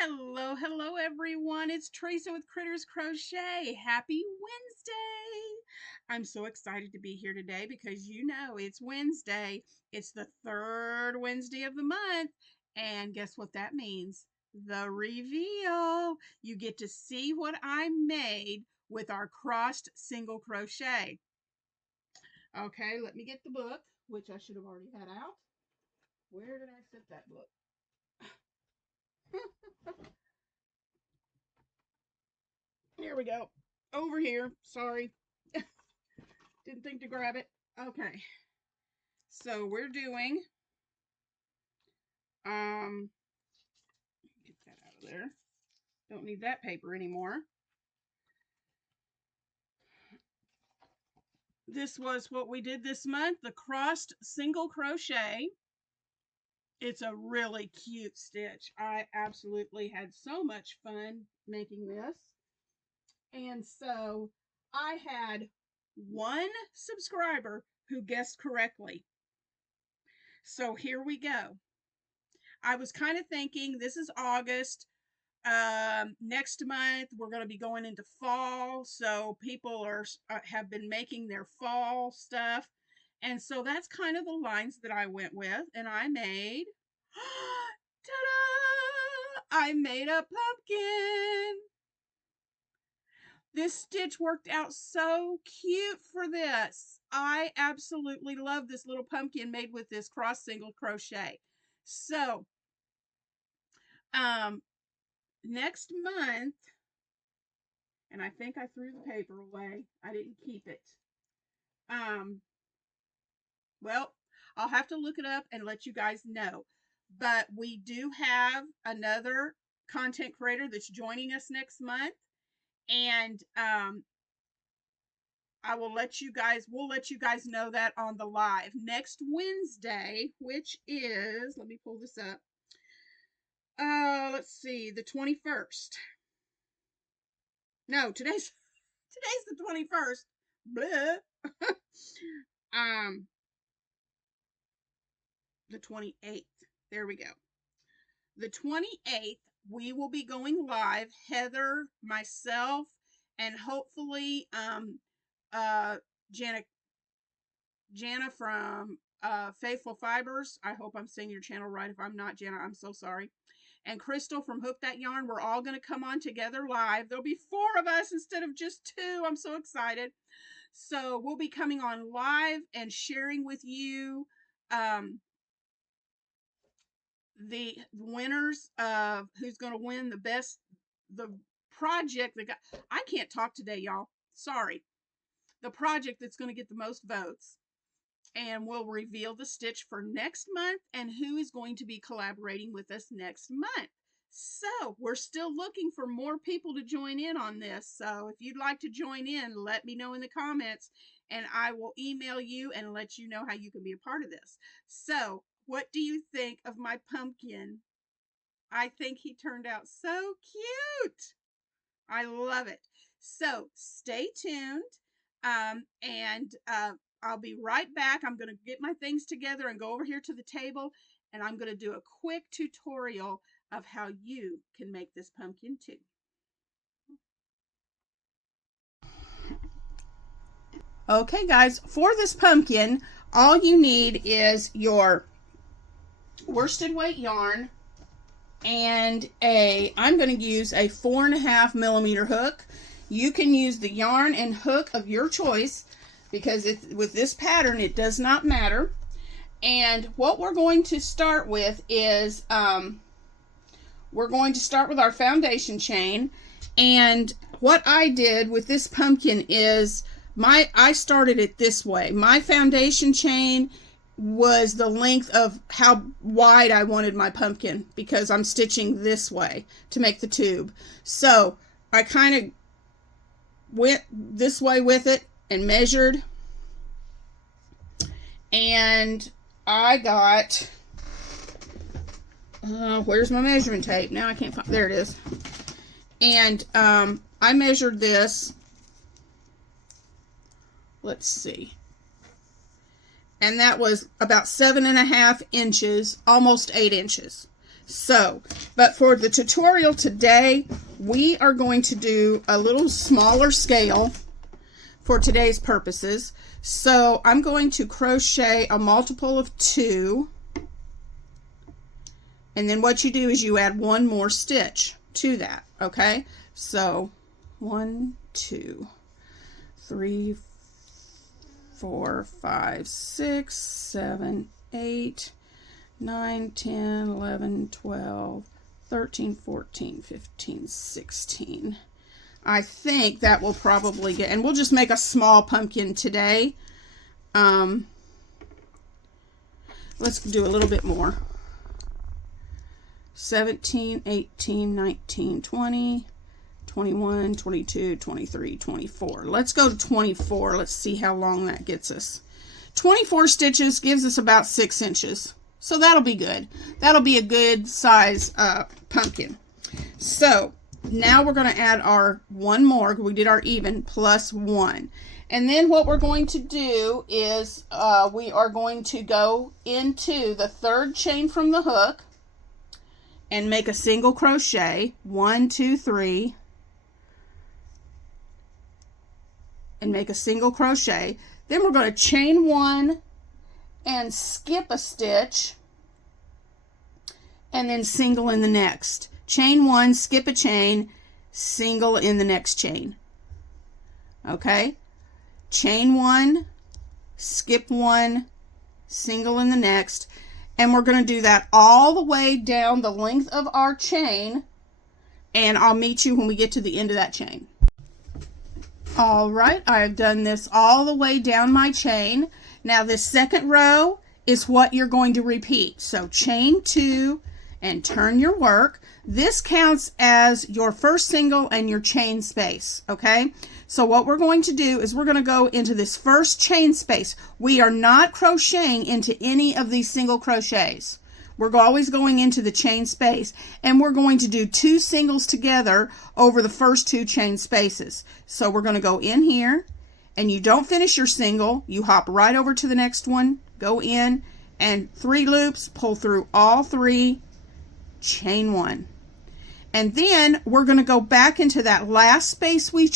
Hello everyone. It's Teresa with Critters Crochet. Happy Wednesday. I'm so excited to be here today because you know it's Wednesday. It's the third Wednesday of the month. And guess what that means? The reveal. You get to see what I made with our crossed single crochet. Okay, let me get the book, which I should have already had out. Where did I set that book? Here we go. Over here. Sorry. Didn't think to grab it. Okay. So we're doing get that out of there. Don't need that paper anymore. This was what we did this month, the crossed single crochet. It's a really cute stitch. I absolutely had so much fun making this. And so I had one subscriber who guessed correctly. So here we go. I was kind of thinking this is August. Next month we're going to be going into fall, so people have been making their fall stuff, and so that's kind of the lines that I went with, and I made ta-da! I made a pumpkin. This stitch worked out so cute for this. I absolutely love this little pumpkin made with this cross single crochet. So next month, and I think I threw the paper away. I didn't keep it. Well, I'll have to look it up and let you guys know. But we do have another content creator that's joining us next month, and we'll let you guys know that on the live next Wednesday, which is, let me pull this up. Let's see, the 21st. No, today's the 21st. Blah. The 28th. There we go. The 28th, we will be going live. Heather, myself, and hopefully Janna from Faithful Fibers. I hope I'm saying your channel right. If I'm not, Janna, I'm so sorry. And Crystal from Hook That Yarn. We're all going to come on together live. There'll be 4 of us instead of just 2. I'm so excited. So we'll be coming on live and sharing with you the winners of who's going to win the project that got, I can't talk today, y'all. Sorry. The project that's going to get the most votes. And we'll reveal the stitch for next month and who is going to be collaborating with us next month. So we're still looking for more people to join in on this. So if you'd like to join in, let me know in the comments and I will email you and let you know how you can be a part of this. So what do you think of my pumpkin? I think he turned out so cute. I love it. So stay tuned. I'll be right back. I'm going to get my things together and go over here to the table, and I'm going to do a quick tutorial of how you can make this pumpkin too. Okay, guys, for this pumpkin, all you need is your worsted weight yarn and I'm going to use a 4.5 millimeter hook. You can use the yarn and hook of your choice because with this pattern, it does not matter. And what we're going to start with is we're going to start with our foundation chain. And what I did with this pumpkin is I started it this way. My foundation chain was the length of how wide I wanted my pumpkin because I'm stitching this way to make the tube. So I kind of went this way with it and measured, and I got where's my measuring tape? Now I can't find, there it is. And I measured this, let's see, and that was about 7.5 inches, almost 8 inches. So, but for the tutorial today, we are going to do a little smaller scale for today's purposes. So I'm going to crochet a multiple of 2, and then what you do is you add 1 more stitch to that. Okay, so 1, 2, 3, 4, 5, 6, 7, 8, 9, 10, 11, 12, 13, 14, 15, 16. I think that will probably get, and we'll just make a small pumpkin today. Let's do a little bit more. 17, 18, 19, 20, 21, 22, 23, 24. Let's go to 24. Let's see how long that gets us. 24 stitches gives us about 6 inches. So that'll be good. That'll be a good size pumpkin. So now we're going to add our 1 more. We did our even plus 1. And then what we're going to do is we are going to go into the 3rd chain from the hook and make a single crochet. 1, 2, 3. And make a single crochet. Then we're going to chain 1 and skip a stitch and then single in the next. Chain 1, skip a chain, single in the next chain. Okay? Chain 1, skip 1, single in the next, and we're going to do that all the way down the length of our chain, and I'll meet you when we get to the end of that chain. All right, I've done this all the way down my chain. Now this 2nd row is what you're going to repeat. So chain 2 and turn your work. This counts as your first single and your chain space, okay? So what we're going to do is we're going to go into this first chain space. We are not crocheting into any of these single crochets. We're always going into the chain space, and we're going to do 2 singles together over the first 2 chain spaces. So we're going to go in here, and you don't finish your single. You hop right over to the next one, go in, and 3 loops, pull through all 3, chain 1. And then we're going to go back into that last space we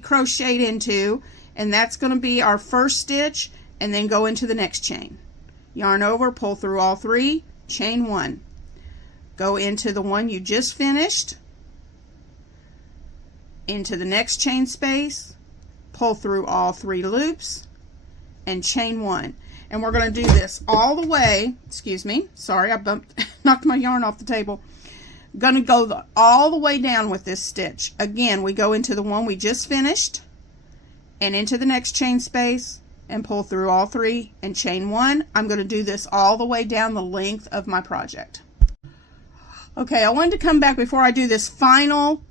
crocheted into, and that's going to be our first stitch, and then go into the next chain. Yarn over, pull through all 3, chain 1. Go into the one you just finished, into the next chain space, pull through all 3 loops, and chain 1. And we're going to do this all the way, excuse me, sorry, I knocked my yarn off the table. Going to go all the way down with this stitch. Again, we go into the one we just finished and into the next chain space and pull through all 3 and chain 1. I'm going to do this all the way down the length of my project. Okay, I wanted to come back before I do this final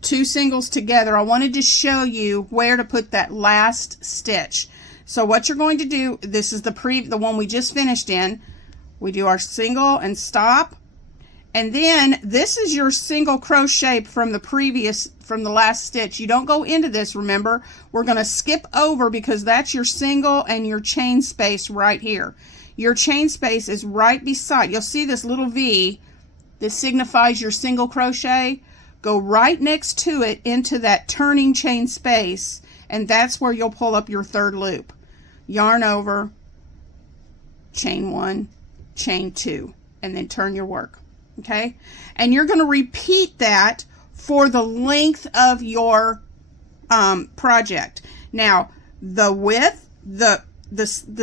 2 singles together. I wanted to show you where to put that last stitch. So what you're going to do, this is the one we just finished in. We do our single and stop. And then this is your single crochet from the last stitch. You don't go into this, remember. We're going to skip over because that's your single and your chain space right here. Your chain space is right beside. You'll see this little V. This signifies your single crochet. Go right next to it into that turning chain space, and that's where you'll pull up your 3rd loop. Yarn over, chain 1, chain 2, and then turn your work. Okay, and you're going to repeat that for the length of your project. Now the width, the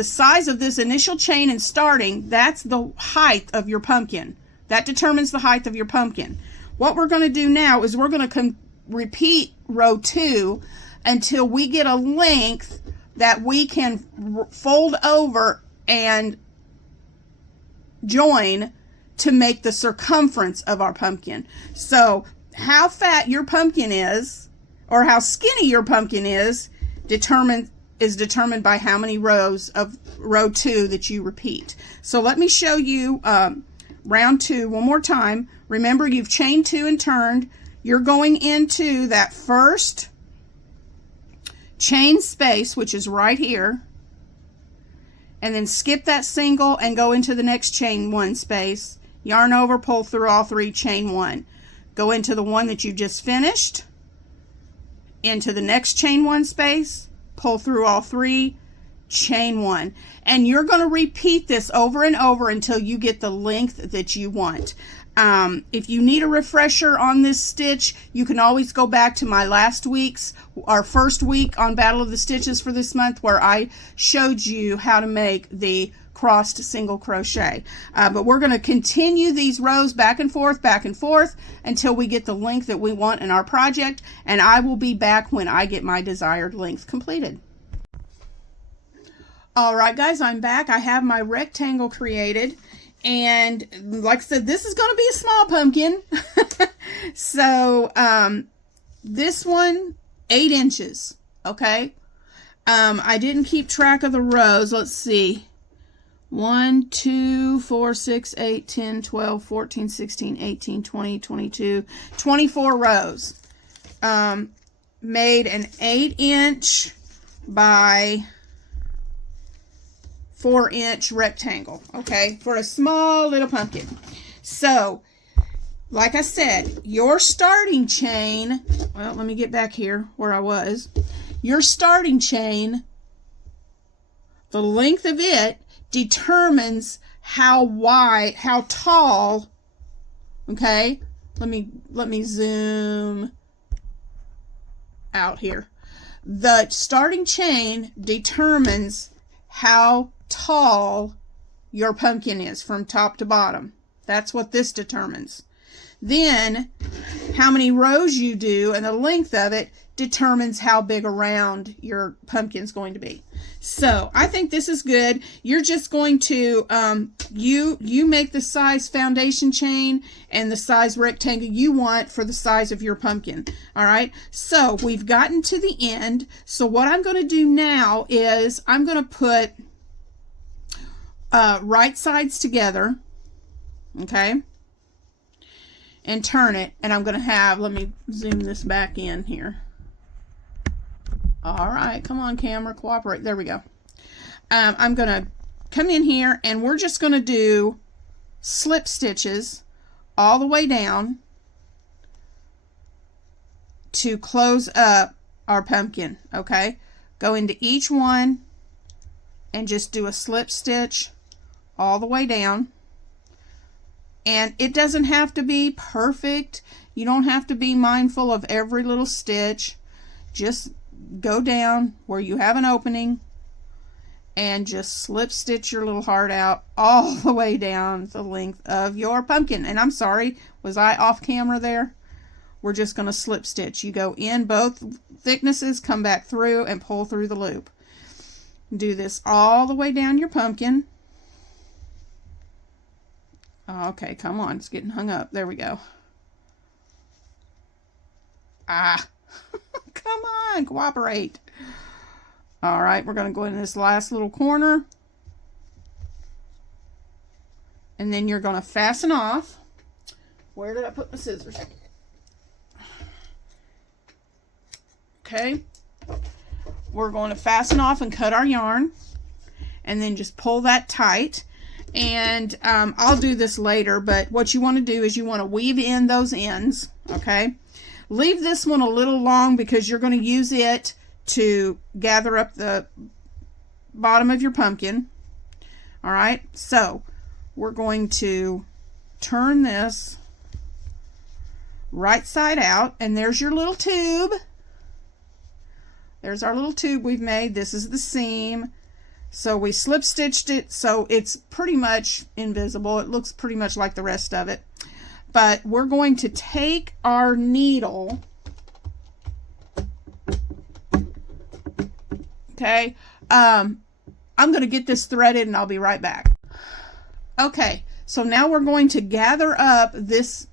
size of this initial chain and starting, that's the height of your pumpkin. That determines the height of your pumpkin. What we're going to do now is we're going to repeat row 2 until we get a length that we can fold over and join to make the circumference of our pumpkin. So how fat your pumpkin is, or how skinny your pumpkin is determined by how many rows of row 2 that you repeat. So let me show you round 2 one more time. Remember, you've chained 2 and turned. You're going into that first chain space, which is right here, and then skip that single and go into the next chain 1 space yarn over, pull through all 3, chain 1. Go into the one that you just finished, into the next chain 1 space, pull through all 3, chain 1. And you're going to repeat this over and over until you get the length that you want. If you need a refresher on this stitch, you can always go back to my our first week on Battle of the Stitches for this month, where I showed you how to make the crossed single crochet. But we're going to continue these rows back and forth until we get the length that we want in our project, and I will be back when I get my desired length completed. All right, guys, I'm back. I have my rectangle created, and like I said, this is going to be a small pumpkin. So this one, 8 inches. Okay. I didn't keep track of the rows. Let's see. 1, 2, 4, 6, 8, 10, 12, 14, 16, 18, 20, 22, 24 rows. Made an 8-inch by 4-inch rectangle, okay, for a small little pumpkin. So, like I said, your starting chain, well, let me get back here where I was. Your starting chain, the length of it determines how wide, how tall, okay? Let me zoom out here. The starting chain determines how tall your pumpkin is from top to bottom. That's what this determines. Then how many rows you do and the length of it determines how big around your pumpkin's going to be. So I think this is good. You're just going to you make the size foundation chain and the size rectangle you want for the size of your pumpkin. All right, so we've gotten to the end. So what I'm going to do now is I'm going to put right sides together, okay, and turn it, and I'm going to have, let me zoom this back in here. All right, come on, camera, cooperate. There we go. I'm going to come in here, and we're just going to do slip stitches all the way down to close up our pumpkin, okay? Go into each one and just do a slip stitch all the way down. And it doesn't have to be perfect. You don't have to be mindful of every little stitch. Just go down where you have an opening and just slip stitch your little heart out all the way down the length of your pumpkin. And I'm sorry, was I off camera there? We're just going to slip stitch. You go in both thicknesses, come back through and pull through the loop. Do this all the way down your pumpkin. Okay, come on, it's getting hung up. There we go. Ah, come on, cooperate. All right, we're going to go in this last little corner. And then you're going to fasten off. Where did I put my scissors? Okay. We're going to fasten off and cut our yarn. And then just pull that tight. And I'll do this later, but what you want to do is you want to weave in those ends, okay? Leave this one a little long because you're going to use it to gather up the bottom of your pumpkin. All right, so we're going to turn this right side out, and there's your little tube. There's our little tube we've made. This is the seam. So we slip stitched it so it's pretty much invisible. It looks pretty much like the rest of it. But we're going to take our needle, okay, I'm going to get this threaded and I'll be right back. Okay, so now we're going to gather up this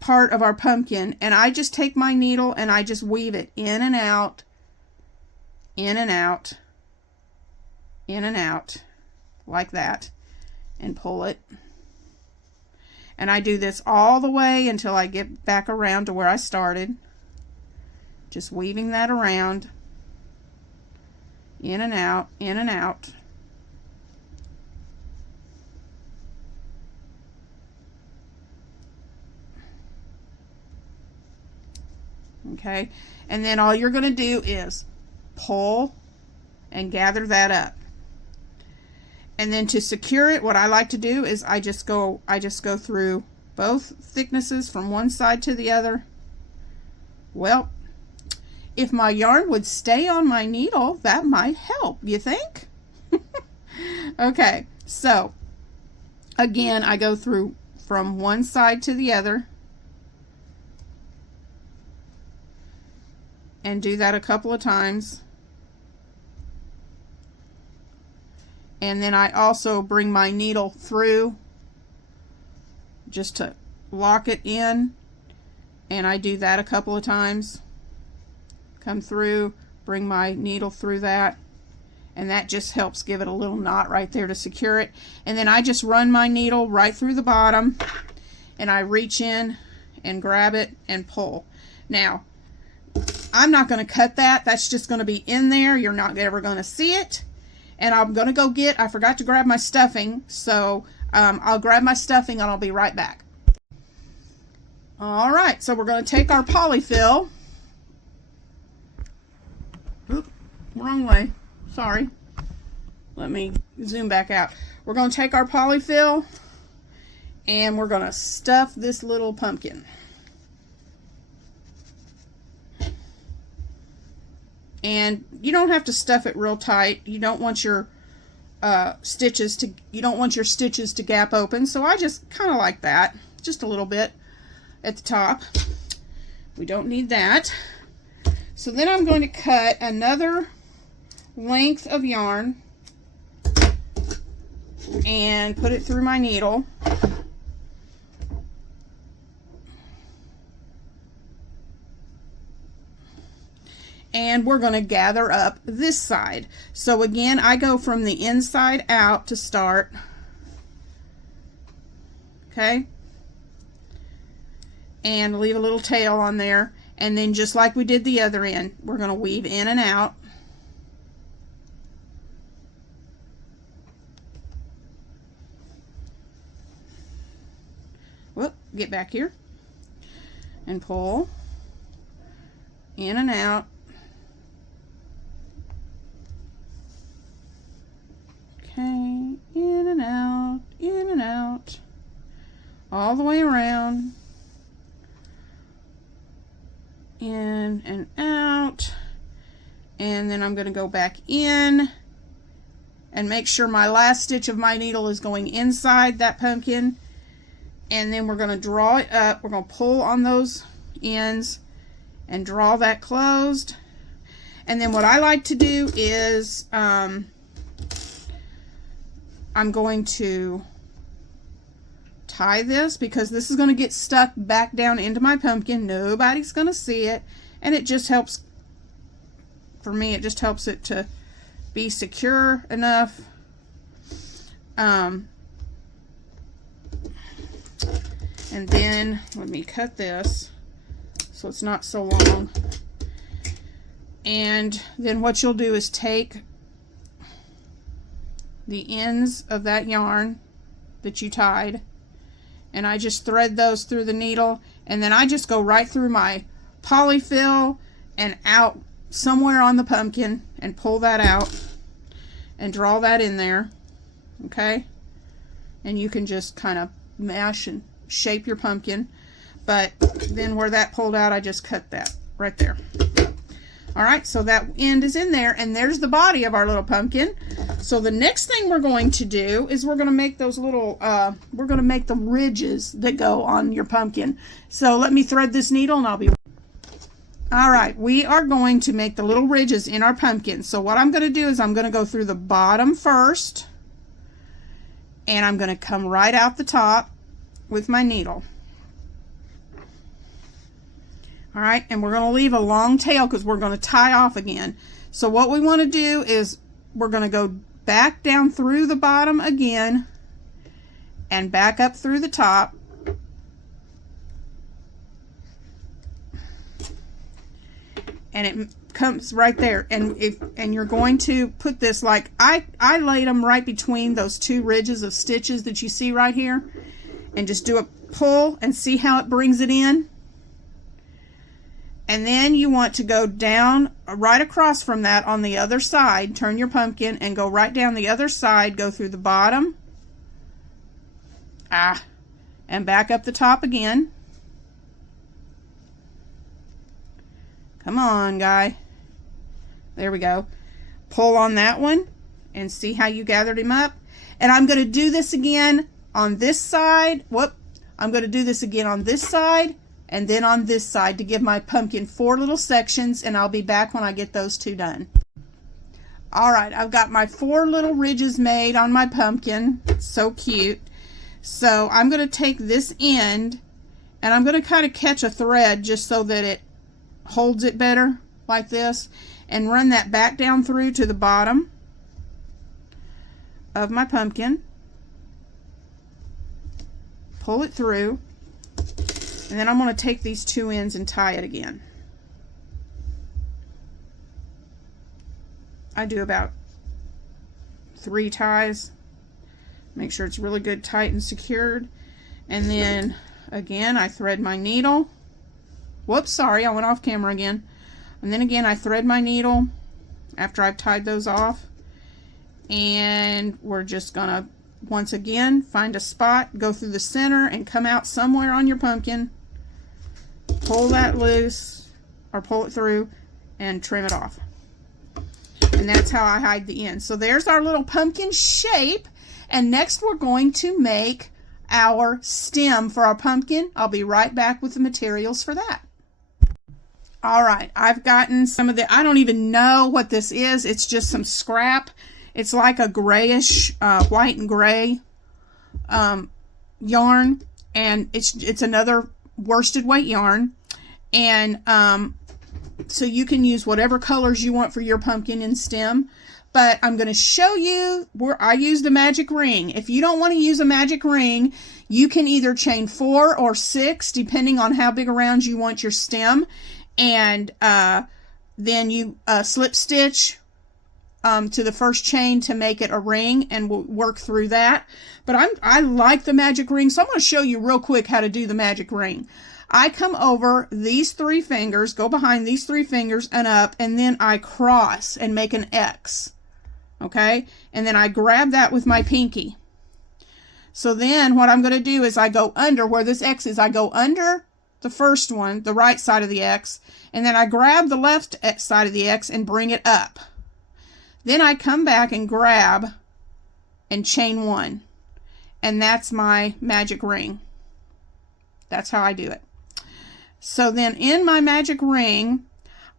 part of our pumpkin, and I just take my needle and I just weave it in and out, in and out, in and out, like that, and pull it. And I do this all the way until I get back around to where I started. Just weaving that around, in and out, in and out. Okay, and then all you're going to do is pull and gather that up. And then to secure it, what I like to do is I just go through both thicknesses from one side to the other. Well, if my yarn would stay on my needle, that might help, you think? Okay, so again, I go through from one side to the other and do that a couple of times. And then I also bring my needle through just to lock it in, and I do that a couple of times. Come through, bring my needle through that, and that just helps give it a little knot right there to secure it. And then I just run my needle right through the bottom, and I reach in and grab it and pull. Now, I'm not going to cut that. That's just going to be in there. You're not ever going to see it. And I'm going to go get, I forgot to grab my stuffing, so I'll grab my stuffing and I'll be right back. All right, so we're going to take our polyfill. Oop, wrong way. Sorry. Let me zoom back out. We're going to take our polyfill and we're going to stuff this little pumpkin. And you don't have to stuff it real tight. You don't want your stitches to gap open. So I just kind of like that, just a little bit at the top. We don't need that. So then I'm going to cut another length of yarn and put it through my needle. And we're going to gather up this side. So again, I go from the inside out to start. Okay? And leave a little tail on there. And then just like we did the other end, we're going to weave in and out. Whoop, get back here. And pull. In and out. Okay, in and out, all the way around, in and out, and then I'm going to go back in and make sure my last stitch of my needle is going inside that pumpkin, and then we're going to draw it up. We're going to pull on those ends and draw that closed. And then what I like to do is I'm going to tie this, because this is going to get stuck back down into my pumpkin. Nobody's going to see it, and it just helps, for me, it just helps it to be secure enough. And then let me cut this so it's not so long. And then what you'll do is take the ends of that yarn that you tied, and I just thread those through the needle, and then I just go right through my polyfill and out somewhere on the pumpkin and pull that out and draw that in there. Okay, and you can just kind of mash and shape your pumpkin, but then where that pulled out, I just cut that right there. All right, so that end is in there, and there's the body of our little pumpkin. So the next thing we're going to do is we're going to make those little, we're going to make the ridges that go on your pumpkin. So let me thread this needle and I'll be... All right, we are going to make the little ridges in our pumpkin. So what I'm going to do is I'm going to go through the bottom first, and I'm going to come right out the top with my needle. All right, and we're going to leave a long tail because we're going to tie off again. So what we want to do is we're going to go back down through the bottom again and back up through the top. And it comes right there. And you're going to put this, like I laid them right between those two ridges of stitches that you see right here, and just do a pull and see how it brings it in. And then you want to go down right across from that on the other side. Turn your pumpkin and go right down the other side. Go through the bottom. And back up the top again. Come on, guy. There we go. Pull on that one and see how you gathered him up. And I'm going to do this again on this side. Whoop. I'm going to do this again on this side and then on this side to give my pumpkin 4 little sections, and I'll be back when I get those 2 done. All right, I've got my 4 little ridges made on my pumpkin. It's so cute. So I'm going to take this end and I'm going to kind of catch a thread just so that it holds it better like this, and run that back down through to the bottom of my pumpkin. Pull it through, and then I'm going to take these 2 ends and tie it again. I do about 3 ties. Make sure it's really good, tight, and secured. And then again, I thread my needle. Whoops, sorry, I went off camera again. And then again, I thread my needle after I've tied those off. And we're just gonna, once again, find a spot, go through the center, and come out somewhere on your pumpkin. Pull that loose, or pull it through, and trim it off. And that's how I hide the end. So there's our little pumpkin shape. And next we're going to make our stem for our pumpkin. I'll be right back with the materials for that. All right, I've gotten some of the, I don't even know what this is. It's just some scrap. It's like a grayish, white and gray yarn. And it's another worsted weight yarn. And so you can use whatever colors you want for your pumpkin and stem. But I'm going to show you where I use the magic ring. If you don't want to use a magic ring, you can either chain 4 or 6, depending on how big around you want your stem. And then you slip stitch to the first chain to make it a ring, and we'll work through that. But I like the magic ring, so I'm going to show you real quick how to do the magic ring. I come over these 3 fingers, go behind these 3 fingers and up, and then I cross and make an X. Okay, and then I grab that with my pinky. So then what I'm going to do is I go under where this X is. I go under the first one, the right side of the X, and then I grab the left side of the X and bring it up. Then I come back and grab and chain 1, and that's my magic ring. That's how I do it. So then in my magic ring,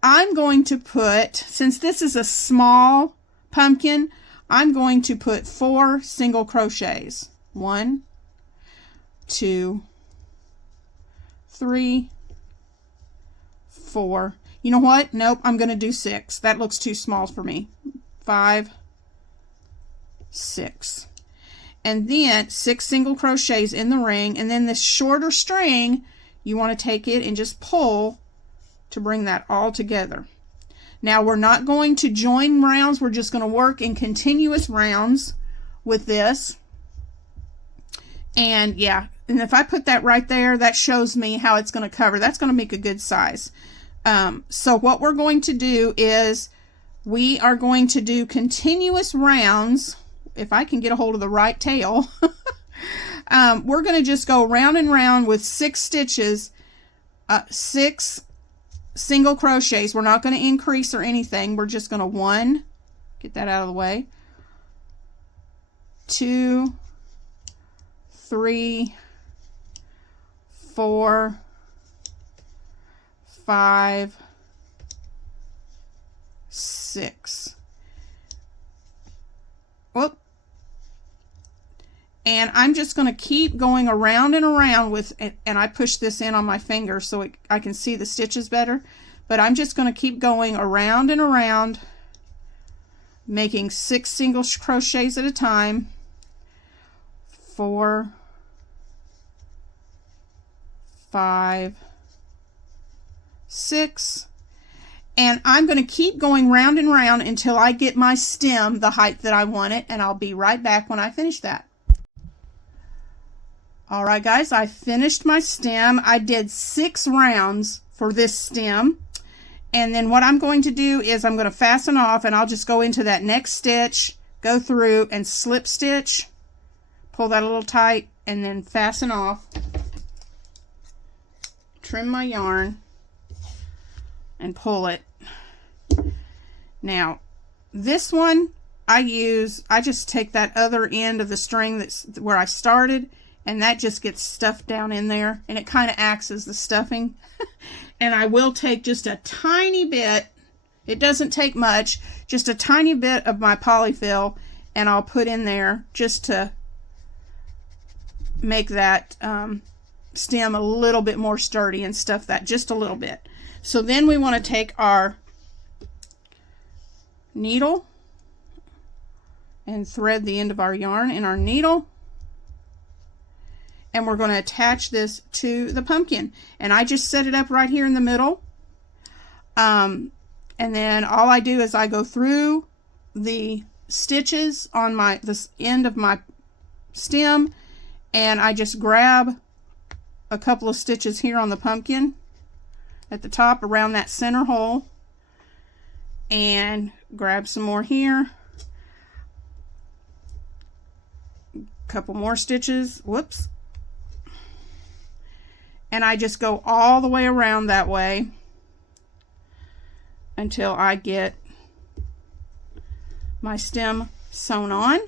I'm going to put, since this is a small pumpkin, I'm going to put 4 single crochets. 1, 2, 3, 4. You know what? Nope, I'm going to do 6. That looks too small for me. 5, 6. And then 6 single crochets in the ring, and then this shorter string, you want to take it and just pull to bring that all together. Now we're not going to join rounds, we're just going to work in continuous rounds with this. And yeah, and if I put that right there, that shows me how it's going to cover. That's going to make a good size. So what we're going to do is we are going to do continuous rounds. If I can get a hold of the right tail, we're going to just go round and round with 6 stitches, 6 single crochets. We're not going to increase or anything. We're just going to 1, get that out of the way, 2, 3, 4, 5, 6. Whoop. And I'm just going to keep going around and around with it, and I push this in on my finger so I can see the stitches better. But I'm just going to keep going around and around, making 6 single crochets at a time. 4, 5, 6. And I'm going to keep going round and round until I get my stem the height that I want it, and I'll be right back when I finish that. All right, guys, I finished my stem. I did 6 rounds for this stem. And then what I'm going to do is I'm going to fasten off, and I'll just go into that next stitch, go through and slip stitch, pull that a little tight, and then fasten off, trim my yarn, and pull it. Now this one I just take that other end of the string that's where I started, and that just gets stuffed down in there, and it kind of acts as the stuffing. And I will take just a tiny bit, it doesn't take much, just a tiny bit of my polyfill, and I'll put in there just to make that stem a little bit more sturdy and stuff that just a little bit. So then we want to take our needle and thread the end of our yarn in our needle, and we're going to attach this to the pumpkin. And I just set it up right here in the middle, and then all I do is I go through the stitches on this end of my stem, and I just grab a couple of stitches here on the pumpkin at the top around that center hole, and grab some more here, couple more stitches, whoops, and I just go all the way around that way until I get my stem sewn on.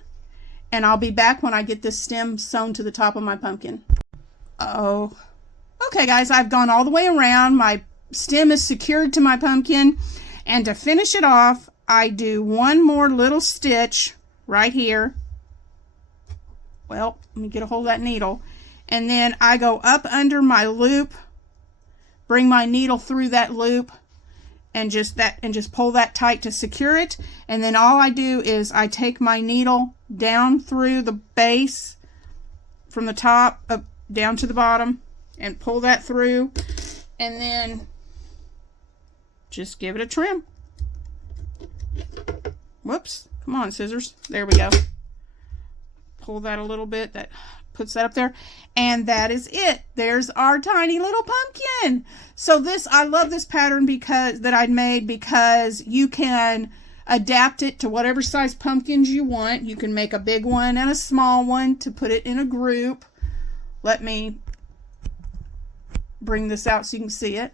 And I'll be back when I get this stem sewn to the top of my pumpkin. Oh, okay guys, I've gone all the way around. My stem is secured to my pumpkin, and to finish it off I do one more little stitch right here. Well, let me get a hold of that needle, and then I go up under my loop, bring my needle through that loop, and just pull that tight to secure it. And then all I do is I take my needle down through the base from the top up down to the bottom and pull that through, and then just give it a trim. Whoops, come on scissors, there we go. Pull that a little bit, that puts that up there, and that is it. There's our tiny little pumpkin. So this, I love this pattern because I'd made, because you can adapt it to whatever size pumpkins you want. You can make a big one and a small one to put it in a group. Let me bring this out so you can see it.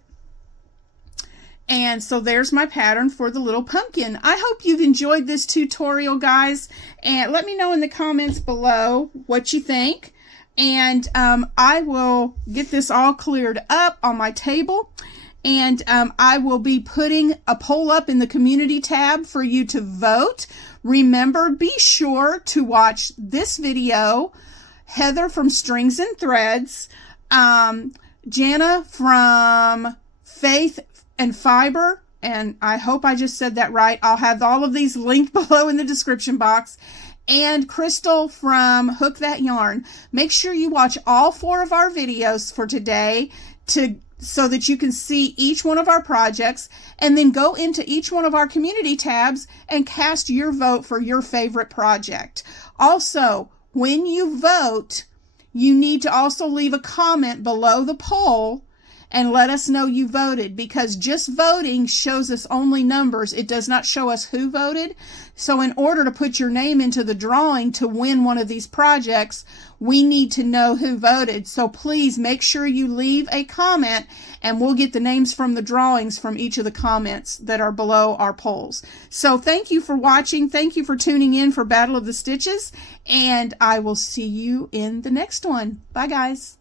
And so there's my pattern for the little pumpkin. I hope you've enjoyed this tutorial, guys, and let me know in the comments below what you think. And I will get this all cleared up on my table, and I will be putting a poll up in the community tab for you to vote. Remember, be sure to watch this video, Heather from Strings and Threads, Janna from Faith and Fiber, and I hope I just said that right. I'll have all of these linked below in the description box, and Crystal from Hook That Yarn. Make sure you watch all 4 of our videos for today so that you can see each one of our projects, and then go into each one of our community tabs and cast your vote for your favorite project. Also, when you vote, you need to also leave a comment below the poll and let us know you voted, because just voting shows us only numbers. It does not show us who voted. So in order to put your name into the drawing to win one of these projects, we need to know who voted. So please make sure you leave a comment, and we'll get the names from the drawings from each of the comments that are below our polls. So thank you for watching. Thank you for tuning in for Battle of the Stitches, and I will see you in the next one. Bye, guys.